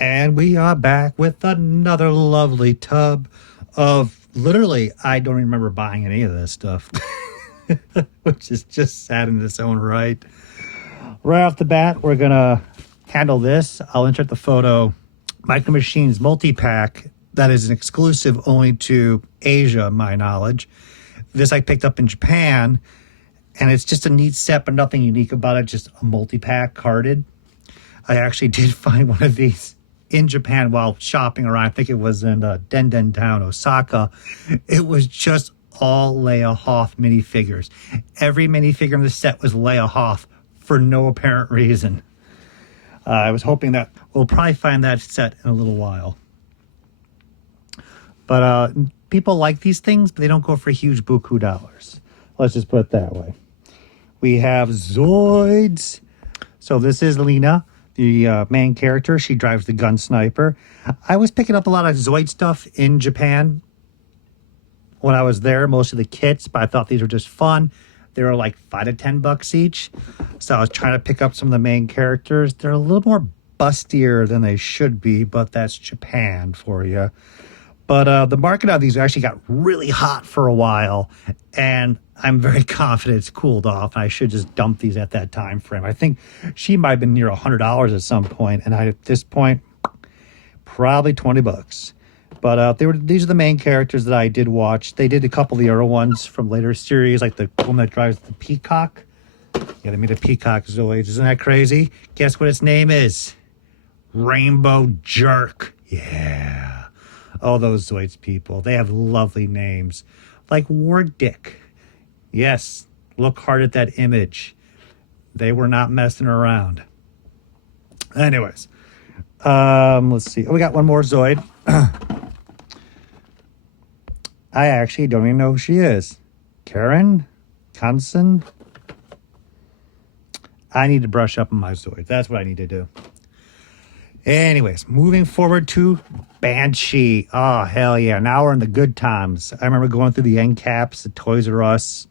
And we are back with another lovely tub of literally, I don't remember buying any of this stuff, which is just sad in its own right. Right off the bat, we're going to handle this. I'll insert the photo. Micro Machines multi-pack that is an exclusive only to Asia, my knowledge. This I picked up in Japan, and it's just a neat set, but nothing unique about it, just a multi-pack carded. I actually did find one of these in Japan while shopping around. I think it was in Denden Town, Osaka. It was just all Leia Hoth minifigures. Every minifigure in the set was Leia Hoth for no apparent reason. I was hoping that we'll probably find that set in a little while. But people like these things, but they don't go for huge buku dollars. Let's just put it that way. We have Zoids. So this is Lena, the main character. She drives the gun sniper. I was picking up a lot of Zoid stuff in Japan when I was there, most of the kits, but I thought these were just fun. They were like $5 to $10 each. So I was trying to pick up some of the main characters. They're a little more bustier than they should be, but that's Japan for you. But the market of these actually got really hot for a while, and I'm very confident it's cooled off. And I should just dump these at that time frame. I think she might have been near $100 at some point, and at this point, probably $20. But these are the main characters that I did watch. They did a couple of the other ones from later series, like the woman that drives the peacock. Yeah, they made a peacock Zoids. Isn't that crazy? Guess what its name is? Rainbow Jerk. Yeah. Oh, those Zoids people. They have lovely names. Like War Dick. Yes, look hard at that image. They were not messing around. Anyways, let's see. Oh, we got one more Zoid. I actually don't even know who she is. Karen? Conson? I need to brush up on my Zoid. That's what I need to do. Anyways, moving forward to Banshee. Oh, hell yeah. Now we're in the good times. I remember going through the end caps, the Toys R Us,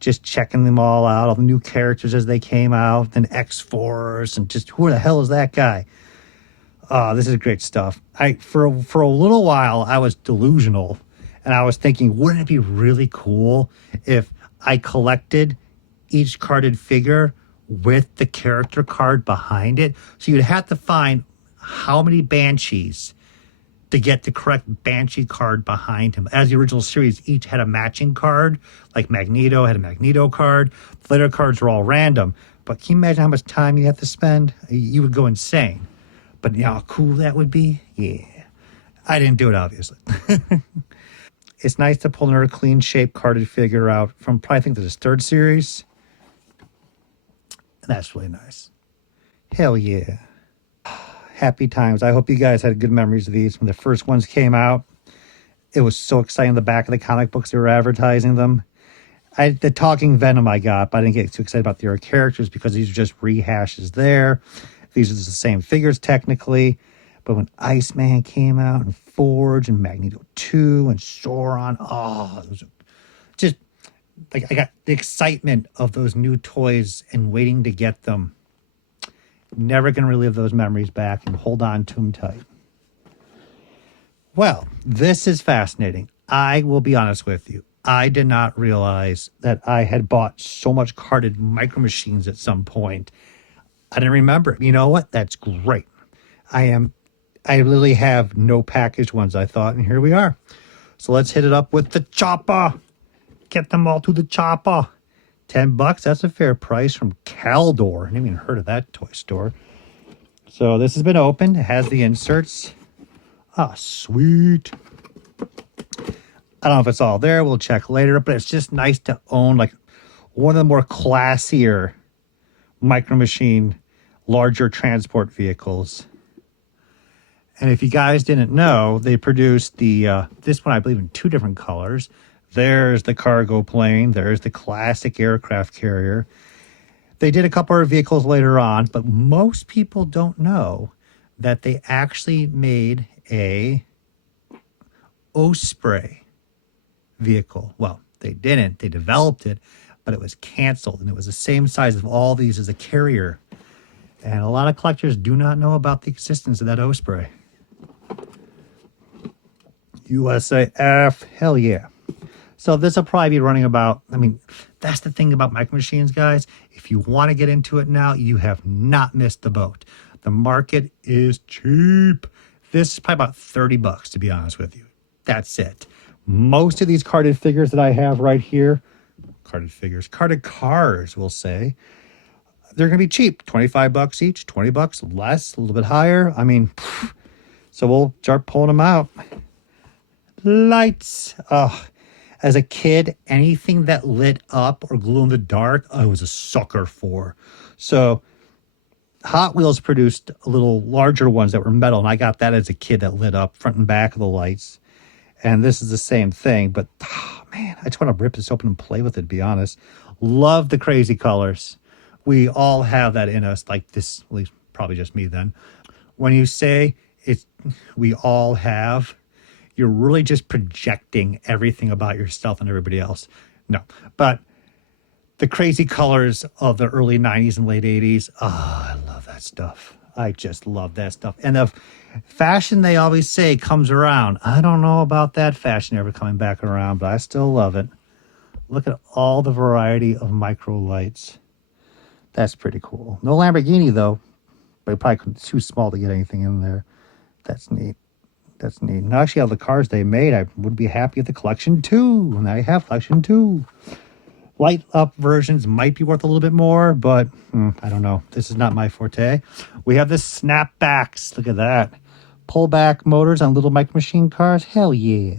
just checking them all out, all the new characters as they came out, then X-Force, and just who the hell is that guy? This is great stuff. For a little while, I was delusional, and I was thinking, wouldn't it be really cool if I collected each carded figure with the character card behind it? So you'd have to find how many Banshees to get the correct Banshee card behind him. As the original series, each had a matching card, like Magneto had a Magneto card. The later cards were all random. But can you imagine how much time you have to spend? You would go insane. But you know how cool that would be? Yeah. I didn't do it, obviously. It's nice to pull another clean-shaped carded figure out from probably, I think, this third series. That's really nice. Hell yeah. Happy times. I hope you guys had good memories of these when the first ones came out. It was so exciting. In the back of the comic books, they were advertising them. The Talking Venom I got, but I didn't get too excited about the other characters because these are just rehashes there. These are the same figures technically. But when Iceman came out and Forge and Magneto 2 and Sauron, it was just like I got the excitement of those new toys and waiting to get them. Never going to relive those memories back and hold on to them tight. Well, this is fascinating. I will be honest with you. I did not realize that I had bought so much carded Micro Machines at some point. I didn't remember it. You know what? That's great. I literally have no packaged ones, I thought, and here we are. So let's hit it up with the chopper. Get them all to the chopper. $10, that's a fair price from Caldor. I didn't even heard of that toy store. So this has been opened. It has the inserts. Sweet. I don't know if it's all there. We'll check later. But it's just nice to own like one of the more classier Micro Machine, larger transport vehicles. And if you guys didn't know, they produced this one, I believe, in 2 different colors. There's the cargo plane. There's the classic aircraft carrier. They did a couple of vehicles later on, but most people don't know that they actually made a Osprey vehicle. Well, they didn't. They developed it, but it was canceled, and it was the same size of all these as a carrier. And a lot of collectors do not know about the existence of that O-spray. USAF, hell yeah. So this will probably be running about, I mean, that's the thing about Micro Machines, guys. If you want to get into it now, you have not missed the boat. The market is cheap. This is probably about $30, to be honest with you. That's it. Most of these carded figures that I have right here, carded cars, we'll say, they're going to be cheap. $25 each, $20 less, a little bit higher. I mean, so we'll start pulling them out. Lights. Oh, as a kid, anything that lit up or glue in the dark, I was a sucker for. So Hot Wheels produced a little larger ones that were metal, and I got that as a kid that lit up front and back of the lights. And this is the same thing, but man, I just want to rip this open and play with it, to be honest. Love the crazy colors. We all have that in us, like this, at least probably just me then. When you say it's, we all have, you're really just projecting everything about yourself and everybody else. No, but the crazy colors of the early 90s and late 80s, I love that stuff. I just love that stuff. And the fashion, they always say, comes around. I don't know about that fashion ever coming back around, but I still love it. Look at all the variety of micro lights. That's pretty cool. No Lamborghini, though. But probably too small to get anything in there. That's neat. That's neat. And actually, all the cars they made, I would be happy with the collection, too. And I have collection, too. Light up versions might be worth a little bit more, but I don't know. This is not my forte. We have the snapbacks. Look at that. Pullback motors on little Micro Machine cars. Hell yeah.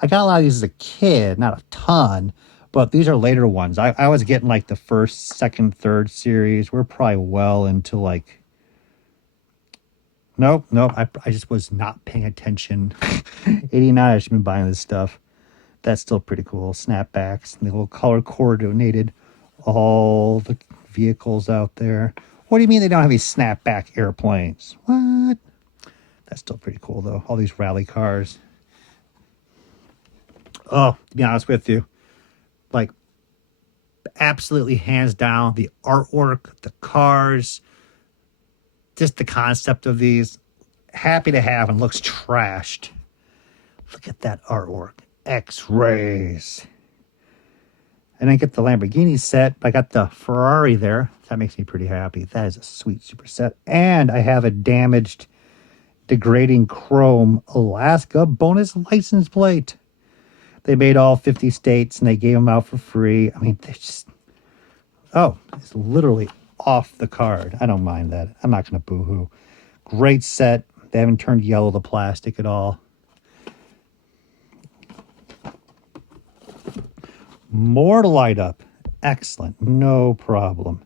I got a lot of these as a kid, not a ton, but these are later ones. I was getting like the first, second, third series. We're probably well into like... Nope. I just was not paying attention. 89, I should have been buying this stuff. That's still pretty cool. Snapbacks, and the little color coordinated all the vehicles out there. What do you mean they don't have any snapback airplanes? What? That's still pretty cool, though. All these rally cars. Oh, to be honest with you, like, absolutely hands down, the artwork, the cars, just the concept of these, happy to have, and looks trashed. Look at that artwork. X-rays. I didn't get the Lamborghini set, but I got the Ferrari there. That makes me pretty happy. That is a sweet super set. And I have a damaged, degrading chrome Alaska bonus license plate. They made all 50 states, and they gave them out for free. I mean, they're just... Oh, it's literally off the card. I don't mind that. I'm not going to boo-hoo. Great set. They haven't turned yellow, the plastic at all. More to light up. Excellent. No problem.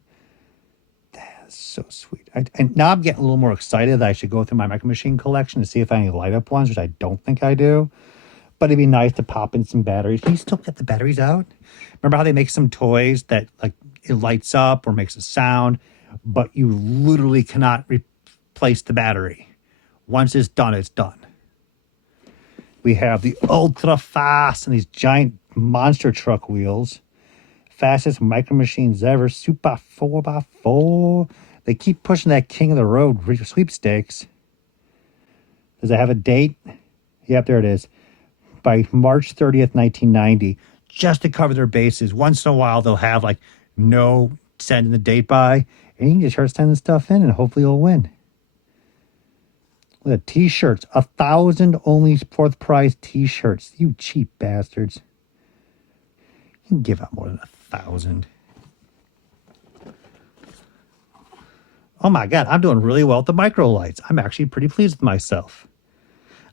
That's so sweet. And now I'm getting a little more excited that I should go through my Micro Machine collection to see if I have any light up ones, which I don't think I do. But it'd be nice to pop in some batteries. Can you still get the batteries out? Remember how they make some toys that like it lights up or makes a sound, but you literally cannot replace the battery. Once it's done, it's done. We have the ultra fast and these giant monster truck wheels. Fastest Micro Machines ever. Super 4x4. They keep pushing that King of the Road sweepstakes. Does it have a date? Yep, there it is. By March 30th, 1990. Just to cover their bases. Once in a while, they'll have like no sending the date by. And you can just start sending stuff in and hopefully you'll win. Look at t-shirts. 1,000 only fourth prize t-shirts. You cheap bastards. You can give out more than 1,000. Oh my God, I'm doing really well with the micro lights. I'm actually pretty pleased with myself.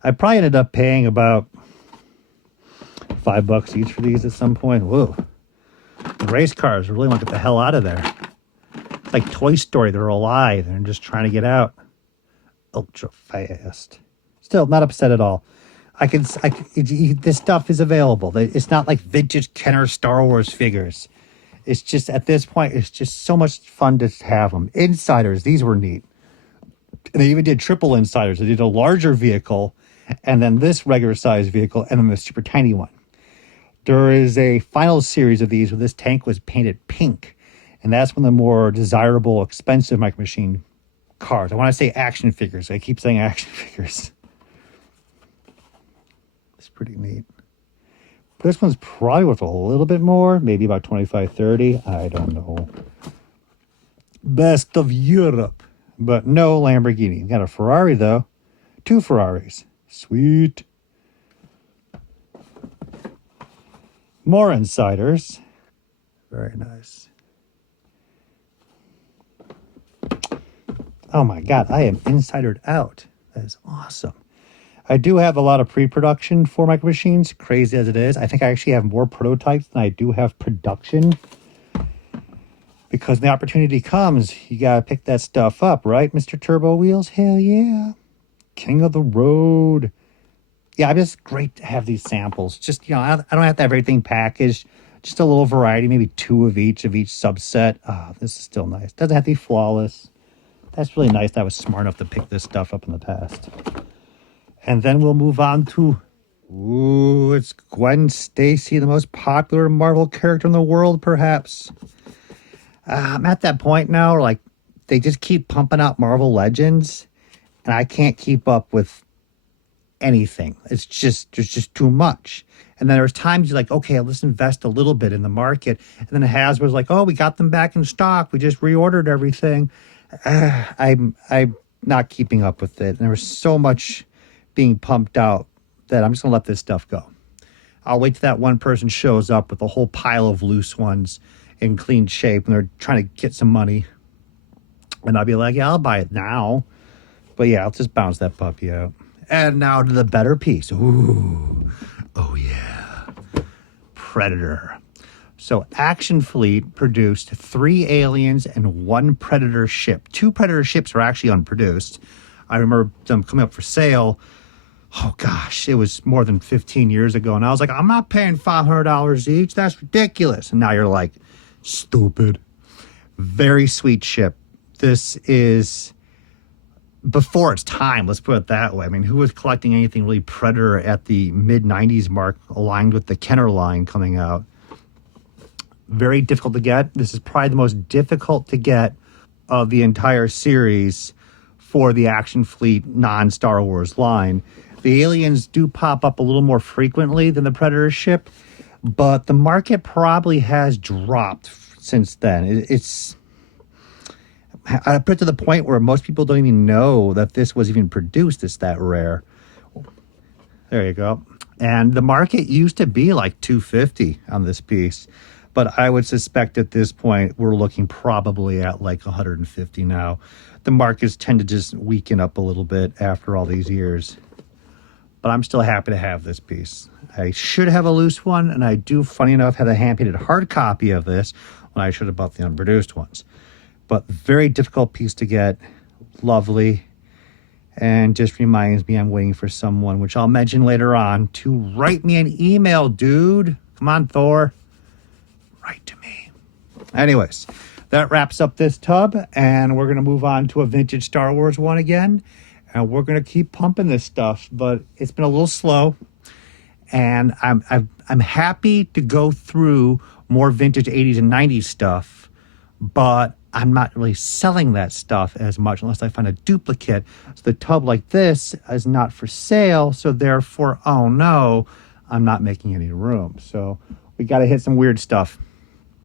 I probably ended up paying about $5 each for these at some point. Whoa. The race cars really want to get the hell out of there. It's like Toy Story. They're alive and just trying to get out. Ultra fast. Still not upset at all. This stuff is available. It's not like vintage Kenner Star Wars figures. It's just, at this point, it's just so much fun to have them. Insiders, these were neat. And they even did triple insiders. They did a larger vehicle, and then this regular size vehicle, and then the super tiny one. There is a final series of these where this tank was painted pink. And that's one of the more desirable, expensive Micro Machine cars. I want to say action figures. I keep saying action figures. It's pretty neat. This one's probably worth a little bit more, maybe about 25, 30. I don't know. Best of Europe, but no Lamborghini. Got a Ferrari, though. 2 Ferraris. Sweet. More insiders. Very nice. Oh my God, I am insidered out. That is awesome. I do have a lot of pre-production for Micro Machines, crazy as it is. I think I actually have more prototypes than I do have production. Because when the opportunity comes, you got to pick that stuff up, right, Mr. Turbo Wheels? Hell yeah. King of the road. Yeah, it's just great to have these samples. Just, you know, I don't have to have everything packaged. Just a little variety, maybe 2 of each subset. Ah, this is still nice. Doesn't have to be flawless. That's really nice that I was smart enough to pick this stuff up in the past. And then we'll move on to, ooh, it's Gwen Stacy, the most popular Marvel character in the world, perhaps. I'm at that point now where, like, they just keep pumping out Marvel Legends, and I can't keep up with anything. There's just too much. And then there's times you're like, okay, let's invest a little bit in the market. And then Hasbro's like, oh, we got them back in stock. We just reordered everything. I'm not keeping up with it. And there was so much being pumped out that I'm just going to let this stuff go. I'll wait till that one person shows up with a whole pile of loose ones in clean shape and they're trying to get some money. And I'll be like, yeah, I'll buy it now. But yeah, I'll just bounce that puppy out. And now to the better piece. Ooh. Oh, yeah. Predator. So Action Fleet produced 3 aliens and 1 Predator ship. 2 Predator ships are actually unproduced. I remember them coming up for sale. Oh, gosh, it was more than 15 years ago. And I was like, I'm not paying $500 each. That's ridiculous. And now you're like, stupid. Very sweet ship. This is before its time, let's put it that way. I mean, who was collecting anything really Predator at the mid-90s mark, aligned with the Kenner line coming out? Very difficult to get. This is probably the most difficult to get of the entire series for the Action Fleet non-Star Wars line. The aliens do pop up a little more frequently than the Predator ship, but the market probably has dropped since then. I put it to the point where most people don't even know that this was even produced. It's that rare. There you go. And the market used to be like $250 on this piece, but I would suspect at this point we're looking probably at like $150 now. The markets tend to just weaken up a little bit after all these years. But I'm still happy to have this piece. I should have a loose one, and I do, funny enough, have a hand-painted hard copy of this when I should have bought the unproduced ones. But very difficult piece to get. Lovely. And just reminds me I'm waiting for someone, which I'll mention later on, to write me an email, dude. Come on, Thor. Write to me. Anyways, that wraps up this tub, and we're going to move on to a vintage Star Wars one again. And we're going to keep pumping this stuff, but it's been a little slow. And I'm happy to go through more vintage 80s and 90s stuff, but I'm not really selling that stuff as much unless I find a duplicate. So the tub like this is not for sale, so therefore, oh no, I'm not making any room. So we got to hit some weird stuff.